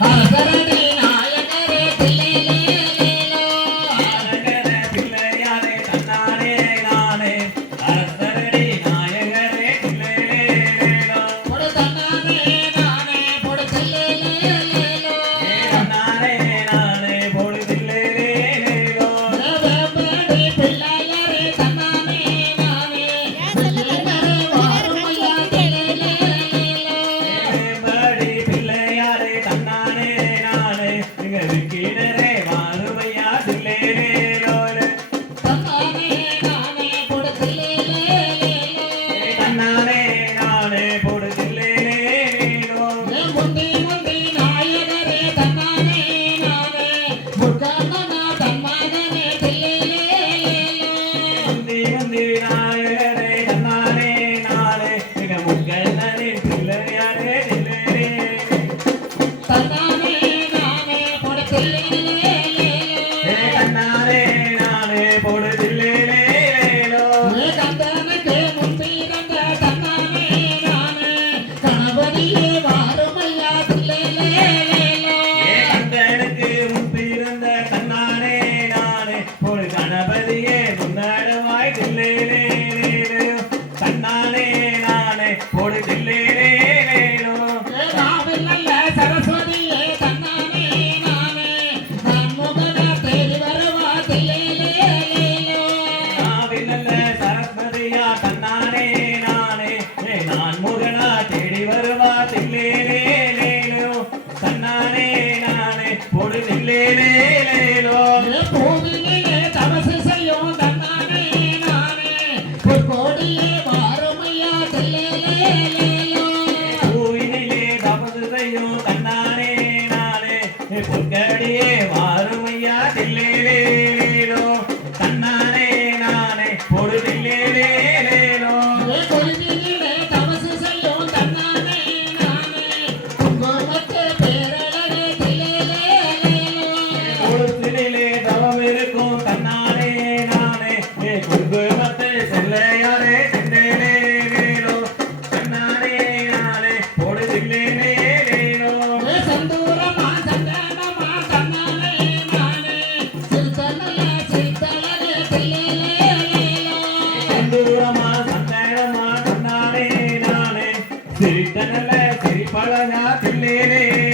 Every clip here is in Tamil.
あ பொழுது கணபதியே முன்னாடமாய் தில்லையிலே. மேலே തിരിച്ചനല്ലേ തിരിപ്പളഞ്ഞ പിള്ളേരെ.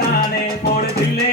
நானே போடுதில்லை